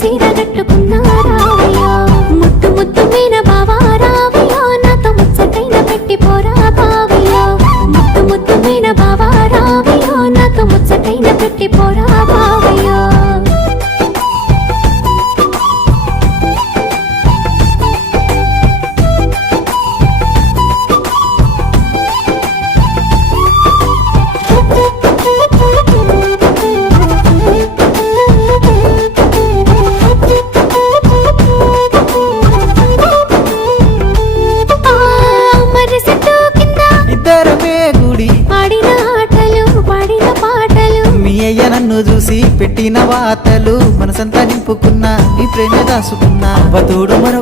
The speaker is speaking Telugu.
సీర కట్టుకున్నా రావయ్యో ముద్దు ముద్దు మీన బావా రావయ్యో నాతో ముచ్చటైన పెట్టి పోరా బావయ్యో ముద్దు ముద్దు మీన బావా రావయ్యో నాతో ముచ్చటైన పెట్టి పోరా బావయ్యో ఆడిన ఆటలు పాడిన పాటలు మీ అయ్య నన్ను చూసి పెట్టిన వాతలు మనసంతా నింపుకున్నా నీ ప్రేమ దాసుకున్నా అవ్వ తోడు మరో